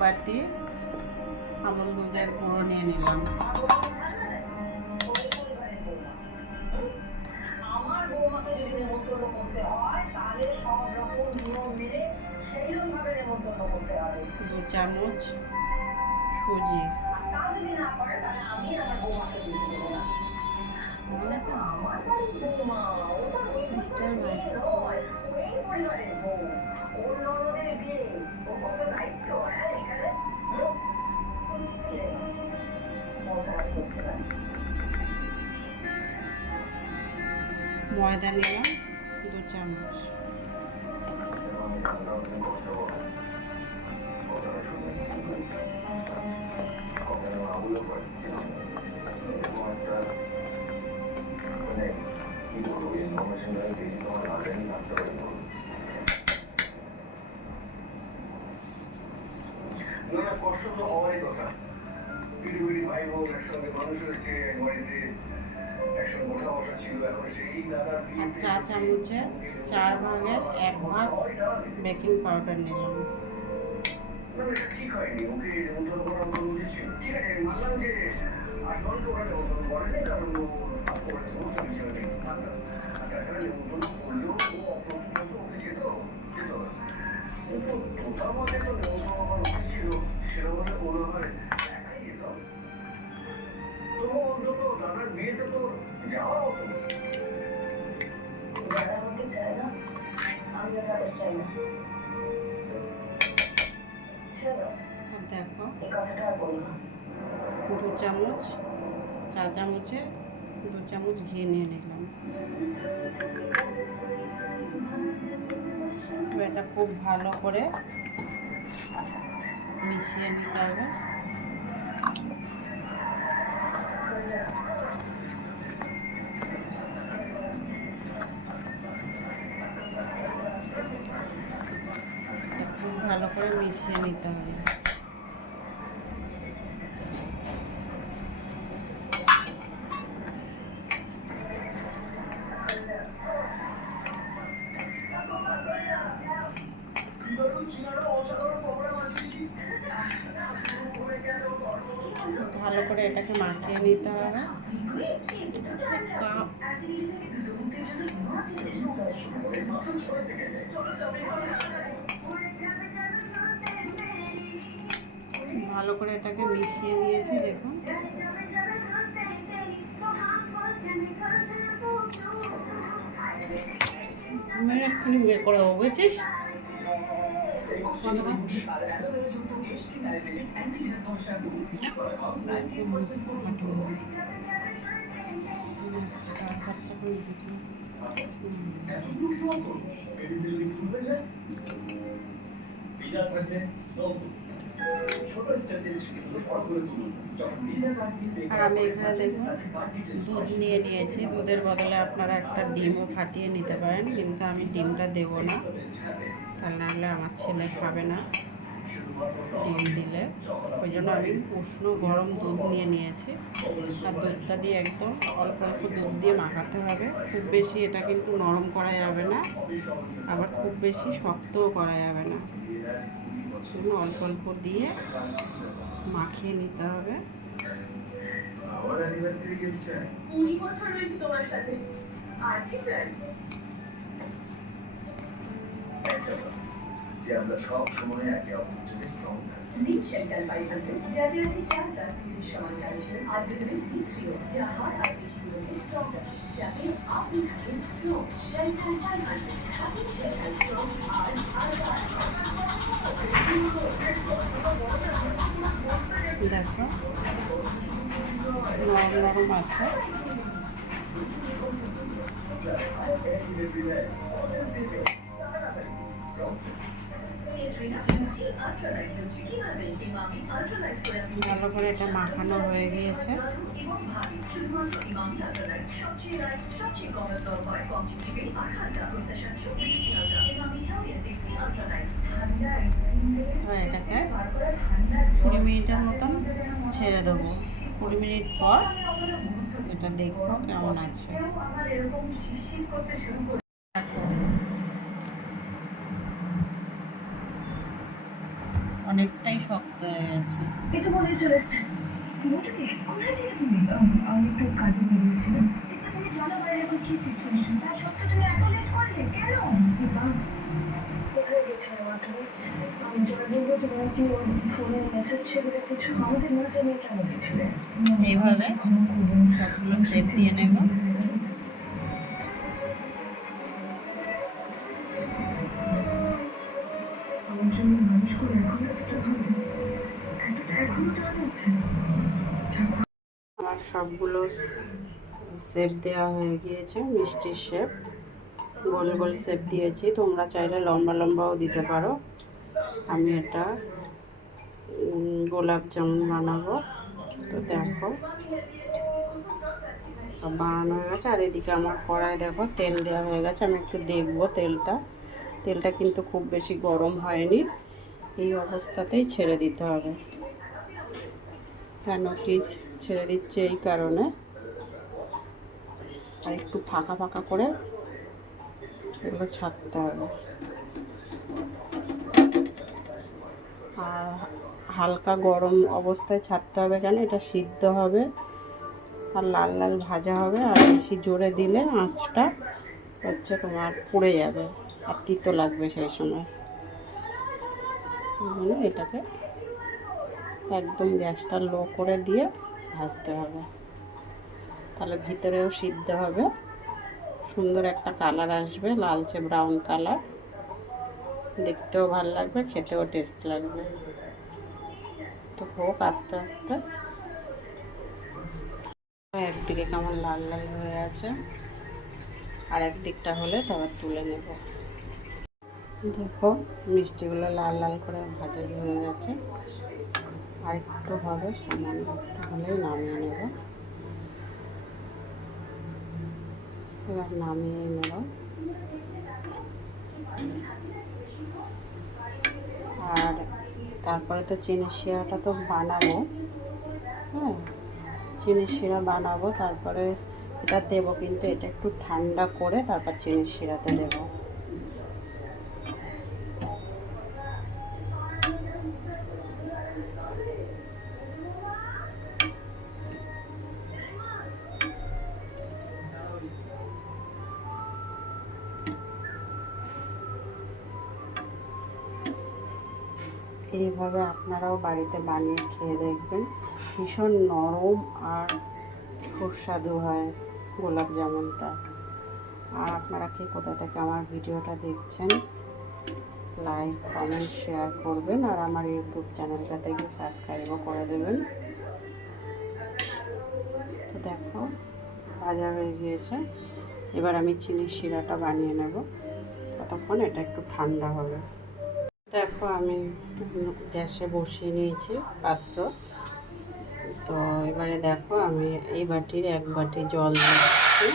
বাটি আমুল দুধের গুঁড়ো নিয়ে নিলাম। দু চামচ সুজি, ময়দা নিলাম 2 চামচ, কষ্ট তো হওয়ারই কথা। পিড়ি ভাই বোন একসঙ্গে মানুষ হয়েছে, বাড়িতে একসঙ্গে ওঠা বসা ছিল, এখন সেই দাদার আর চা চামচে 4 ভাগের 1 ভাগ বেকিং পাউডার নিলাম। ঠিক হয়নি, ওকে নিমন্ত্রণ করার কোনো উচিত ছিল। ঠিক আছে, মানলাম যে আসল তো ওরা নিমন্ত্রণ করেনি, কারণ ও সমস্ত বিষয় নেই। তাছাড়া নিমন্ত্রণ করলেও ও অপ্রস্তুত ওকে যেত কিন্তু তোতার মধ্যে তো নিমন্ত্রণ আমার উচিত ছিল, সেরকম মনে হয় একাই যেত। তবু অন্তত দাদার বিয়েতে তো যাওয়া হতো। যারা আমাকে চায় না, আমি তাদের চাই না। দেখো এই কথাটা আর বলো না। 2 চামচ, চা চামচে 2 চামচ ঘি নিয়ে নিলাম। এটা খুব ভালো করে মিশিয়ে নিতে হবে। খুব ভালো করে মিশিয়ে নিতে হবে। ভালো করে এটাকে মাখিয়ে নিতে হবে। ভালো করে এটাকে মিশিয়ে নিয়েছি, দেখুন। আমি এক্ষুনি বের করে দেবো, বুঝছিস? আর আমি এখানে দেখুন দুধ নিয়ে নিয়েছি। দুধের বদলে আপনারা একটা ডিমও ফাটিয়ে নিতে পারেন, কিন্তু আমি ডিমটা দেবো না, তাহলে নাহলে আমার ছেলে খাবে না ডিম দিলে। ওই জন্য আমি উষ্ণ গরম দুধ নিয়ে নিয়েছি। আর দুধটা দিয়ে একদম অল্প অল্প দুধ দিয়ে মাখাতে হবে। খুব বেশি এটা কিন্তু নরম করা যাবে না, আবার খুব বেশি শক্তও করা যাবে না। অল্প অল্প দিয়ে মাখিয়ে নিতে হবে। আমরা সব সময় একে অপরের জন্য স্ট্রং থাকি। দেখো নরম নরম আছে। ভালো করে এটা মাখানো হয়ে গিয়েছে। এটাকে 20 মিনিটের মতন ছেড়ে দেবো। 20 মিনিট পর এটা দেখবো কেমন আছে। অনেকটাই শক্ত হয়ে গেছে। এই তো মনে চলে এসছে। কোথায় ছিলে তুমি? আমি একটু কাজে বেরিয়েছিলাম। কিন্তু তুমি জানো বাইরে এখন কি সিচুয়েশন, তা সত্ত্বেও তুমি এত লেট করলে কেন? কোথায় গেছিলে মা তুমি? আমি যেটা বলবো তোমার কি ওর ফোনে মেসেজ ছিল বা কিছু? আমাদের না জানিয়ে কেন গেছিলে? এইভাবে সবগুলো সেট দিয়ে নেব। আমার জন্য মানুষ করে এখন এতটা ভাবে, এখনো টান আছে। আমার সবগুলো শেপ দেওয়া হয়ে গিয়েছে, মিষ্টির শেপ গোল গোল শেপ দিয়েছি। তোমরা চাইলে লম্বা লম্বাও দিতে পারো। আমি এটা গোলাপ জামুন বানাবো। তো দেখো সব বানানো হয়ে গেছে। আর এদিকে আমার কড়াই দেখো তেল দেওয়া হয়ে গেছে। আমি একটু দেখবো তেলটা কিন্তু খুব বেশি গরম হয়নি। এই অবস্থাতেই ছেড়ে দিতে হবে। কেন কি ছেড়ে দিচ্ছে এই কারণে, আর একটু ফাঁকা ফাঁকা করে এগুলো ছাড়তে হবে। আর হালকা গরম অবস্থায় ছাড়তে হবে, কেন এটা সিদ্ধ হবে আর লাল লাল ভাজা হবে। আর বেশি জোরে দিলে আঁচটা হচ্ছে তোমার পুড়ে যাবে আর তিতো লাগবে সেই সময়। এটাকে একদম গ্যাসটা লো করে দিয়ে ভাজতে হবে, তাহলে ভিতরেও সিদ্ধ হবে, সুন্দর একটা কালার আসবে, লালচে ব্রাউন কালার, দেখতেও ভালো লাগবে, খেতেও টেস্ট লাগবে। তো হোক আস্তে আস্তে। একদিকে কেমন লাল লাল হয়ে আছে, আর একদিকটা হলে তারপর তুলে নেব। দেখো মিষ্টিগুলো লাল লাল করে ভাজা হয়ে গেছে, আর একটু হবে, সামান্য একটু হলেই নামিয়ে নেব। এবার নামিয়ে নেব। আর তারপরে তো চিনির শিরাটা তো বানাবো। হ্যাঁ, চিনির শিরা বানাবো, তারপরে এটা দেবো, কিন্তু এটা একটু ঠান্ডা করে তারপর চিনির শিরাতে দেবো। এইভাবে আপনারাও বাড়িতে বানিয়ে খেয়ে দেখবেন, ভীষণ নরম আর সুস্বাদু হয় গোলাপ জামুনটা। আর আপনারা কে কোথা থেকে আমার ভিডিওটা দেখছেন, লাইক কমেন্ট শেয়ার করবেন, আর আমার ইউটিউব চ্যানেলটাতে গিয়ে সাবস্ক্রাইবও করে দেবেন। তো দেখো ভাজা হয়ে গিয়েছে। এবার আমি চিনির শিরাটা বানিয়ে নেব, ততক্ষণ এটা একটু ঠান্ডা হবে। দেখো আমি গ্যাসে বসিয়ে নিয়েছি পাত্র। তো এবারে দেখো আমি এই বাটির 1 বাটি জল দিচ্ছি।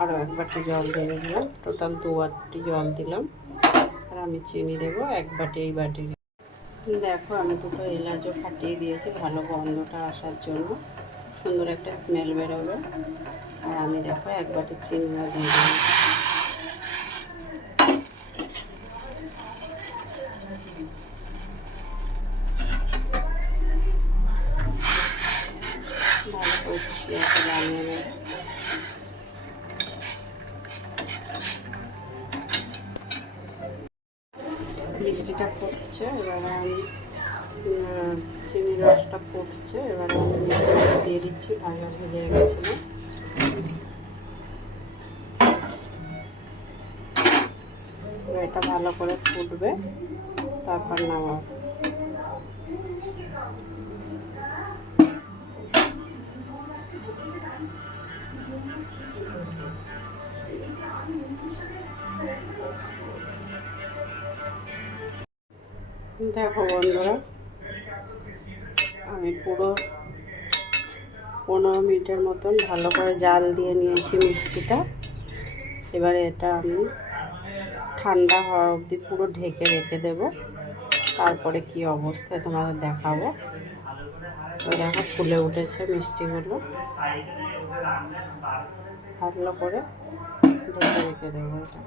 আরও 1 বাটি জল দিয়ে দিলাম, টোটাল 2 বাটি জল দিলাম। আর আমি চিনি দেবো 1 বাটি এই বাটির। দেখো আমি দুটো এলাচও ফাটিয়ে দিয়েছি ভালো গন্ধটা আসার জন্য, সুন্দর একটা স্মেল বেরোবে। আর আমি দেখো 1 বাটি চিনিও দিয়ে দিলাম। ভালো করে শিরাটা বানিয়ে নেব। মিষ্টিটা ফুটছে, এবারে আমি চিনির রসটা ফুটছে, এবারে আমি মিষ্টিটা দিয়ে দিচ্ছি, ভাজা ভেজে গেছিলো। এটা ভালো করে ফুটবে, তারপর নামাবো। দেখো বন্ধুরা, আমি পুরো 15 মিনিটের মতন ভালো করে জাল দিয়ে নিয়েছি মিষ্টিটা। এবারে এটা আমি ঠান্ডা হওয়া অবধি পুরো ঢেকে রেখে দেব, তারপরে কি অবস্থায় তোমাদের দেখাবো। তো দেখো ফুলে উঠেছে মিষ্টিগুলো, ভালো করে ঢেকে রেখে দেবো এটা।